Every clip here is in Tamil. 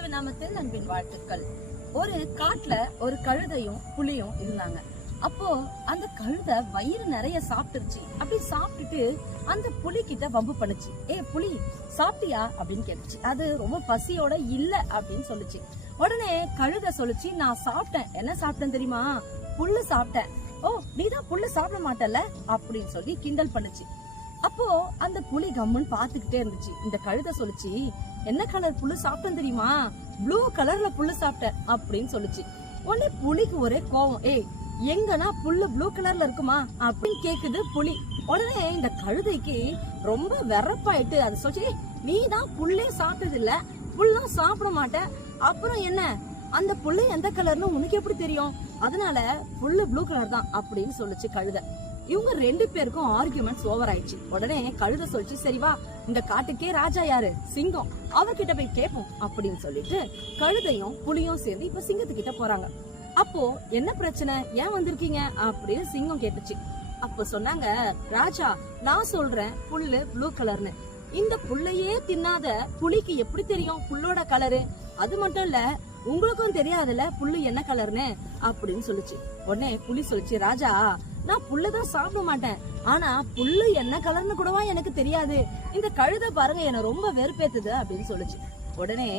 இயேசுவின் நாமத்தில் அன்பின் வாழ்த்துக்கள். ஒரு காட்டுல ஒரு கழுதையும் புலியும் இருந்தாங்க. அப்போ அந்த கழுதை வயிறு நிறைய சாப்பிட்டுருச்சு. அப்படி சாப்பிட்டுட்டு அந்த புலி கிட்ட வம்பு பண்ணுச்சு. புலி சாப்பிட்டியா அப்படின்னு கேட்டுச்சு. அது ரொம்ப பசியோட இல்ல அப்படின்னு சொல்லுச்சு. உடனே கழுதை சொல்லுச்சு, நான் சாப்பிட்டேன். என்ன சாப்பிட்டேன் தெரியுமா? புல்லு சாப்பிட்டேன். ஓ, நீதான் புல்லு சாப்பிட மாட்டல அப்படின்னு சொல்லி கிண்டல் பண்ணுச்சு. அப்போ அந்த புலி கம்முன்னு பாத்துக்கிட்டே இருந்துச்சு. இந்த கழுதை சொல்லுச்சு, என்ன கலர் புல்லு சாப்பிட்டேன் தெரியுமா? ப்ளூ கலர்ல புல்லு சாப்பிட்டேன் அப்படின்னு சொல்லுச்சு. உடனே புலிக்கு ஒரே கோவம். எங்கன்னா புல்லு ப்ளூ கலர்ல இருக்குமா அப்படின்னு கேக்குது புலி. உடனே இந்த கழுதைக்கு ரொம்ப வெறப்பாயிட்டு அது சொல்லிச்சு, நீ தான் புல்லே சாப்பிட்டது இல்ல, புல்லாம் சாப்பிட மாட்டேன், அப்புறம் என்ன அந்த புல்லு எந்த கலர்னு உனக்கு எப்படி தெரியும்? அதனால புல்லு ப்ளூ கலர் தான் அப்படின்னு சொல்லுச்சு கழுதை. இவங்க ரெண்டு பேருக்கும் ஆர்குமெண்ட்ஸ் ஓவர் ஆயிடுச்சு. உடனே கழுதை சொல்லிச்சு, சரி வா, இந்த காட்டுக்கே ராஜா யாரு? சிங்கம். அவர்கிட்ட போய் கேட்போம் அப்படின்னு சொல்லிட்டு கழுதையும் புலியும் சேர்ந்து இப்ப சிங்கத்துக்கிட்ட போறாங்க. அப்போ என்ன பிரச்சனை, ஏன் வந்திருக்கீங்க அப்படின்னு சிங்கம் கேட்டுச்சு. அப்ப சொன்னாங்க, ராஜா நான் சொல்றேன் புல்லு ப்ளூ கலர்னு. இந்த புல்லையே தின்னாத புலிக்கு எப்படி தெரியும் புல்லோட கலரு? அது மட்டும் இல்ல, உங்களுக்கும் தெரியாதுல புல்லு என்ன கலர்னு அப்படின்னு சொல்லுச்சு. உடனே புலி சொல்லிச்சு, ராஜா நான் புல்லுதான் சாப்பிட மாட்டேன், ஆனா புல்லு என்ன கலர்னு கூடவா எனக்கு தெரியாது. இந்த கழுதை பாருங்க என்ன ரொம்ப வெறுப்பேத்துது அப்படின்னு சொல்லுச்சு. உடனே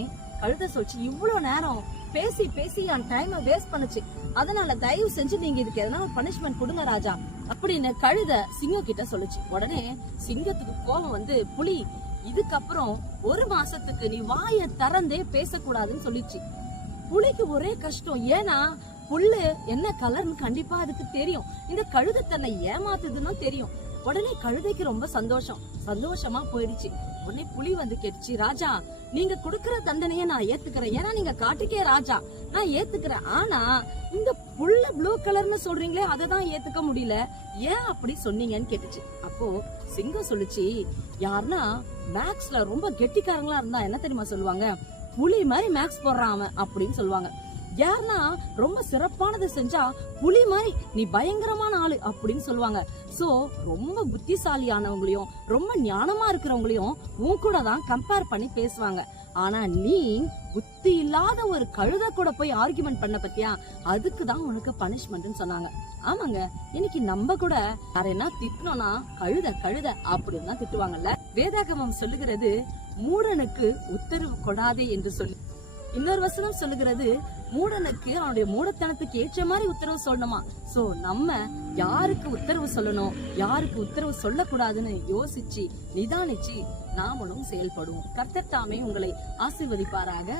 கழுதை சொல்லிச்சு, இவ்வளவு நேரம் பேசி பேசி என் டைமை வேஸ்ட் பண்ணுச்சு, அதனால தயவு செஞ்சு நீங்க இதுக்கு எதனா ஒரு பனிஷ்மெண்ட் கொடுங்க ராஜா அப்படின்னு கழுதை சிங்கம் கிட்ட சொல்லுச்சு. உடனே சிங்கத்துக்கு கோபம் வந்து, புலி இதுக்கப்புறம் 1 மாசத்துக்கு நீ வாயை திறந்தே பேசக்கூடாதுன்னு சொல்லிச்சு. புலிக்கு ஒரே கஷ்டம். ஏன்னா புல்லு என்ன கலர்னு கண்டிப்பா அதுக்கு தெரியும். இந்த கழுதை தன்னை ஏமாத்துதுன்னு தெரியும். உடனே கழுதைக்கு ரொம்ப சந்தோஷமா போயிடுச்சு. உடனே புலி வந்து கேட்டுச்சு, ராஜா நீங்க குடுக்கற தண்டனைய நான் ஏத்துக்கிறேன், ஏன்னா நீங்க காட்டுக்கே ராஜா, நான் ஏத்துக்கிறேன். ஆனா இந்த புல்ல ப்ளூ கலர்னு சொல்றீங்களே அததான் ஏத்துக்க முடியல, ஏன் அப்படி சொன்னீங்கன்னு கேட்டுச்சு. அப்போ சிங்கம் சொல்லுச்சு, யாருன்னா மேக்ஸ்ல ரொம்ப கெட்டிக்காரங்களா இருந்தா என்ன தெரியுமா சொல்லுவாங்க? புலி மாதிரி மேக்ஸ் போடுறான் அவன் அப்படின்னு சொல்லுவாங்க. யாருன்னா ரொம்ப சிறப்பானது செஞ்சா புலி மாதிரி நீ பயங்கரமான ஆளு அப்படின்னு சொல்லுவாங்க. சோ ரொம்ப புத்திசாலியானவங்களையும் ரொம்ப ஞானமா இருக்கிறவங்களையும் உன் கூட தான் கம்பேர் பண்ணி பேசுவாங்க. ஆனா நீ புத்தி இல்லாத ஒரு கழுதை கூட போய் ஆர்குமெண்ட் பண்ண பத்தியா, அதுக்குதான் உனக்கு பனிஷ்மெண்ட்னு சொன்னாங்க. ஆமாங்க, இன்னைக்கு நம்ம கூட யாரைனா திட்டணும்னா கழுதை அப்படின்னு தான் திட்டுவாங்கல்ல. வேதாகமம் சொல்லுகிறது, மூடனுக்கு உத்தரவு கொடாதே என்று சொல்லி. இன்னொரு வசனம் சொல்லுகிறது, மூடனுக்கு அவனுடைய மூடத்தனத்துக்கு ஏற்ற மாதிரி உத்தரவு சொல்லணுமா. சோ நம்ம யாருக்கு உத்தரவு சொல்லணும், யாருக்கு உத்தரவு சொல்லக்கூடாதுன்னு யோசிச்சு நிதானிச்சு நாமளும் செயல்படுவோம். கர்த்தர் தாமே உங்களை ஆசீர்வதிப்பாராக.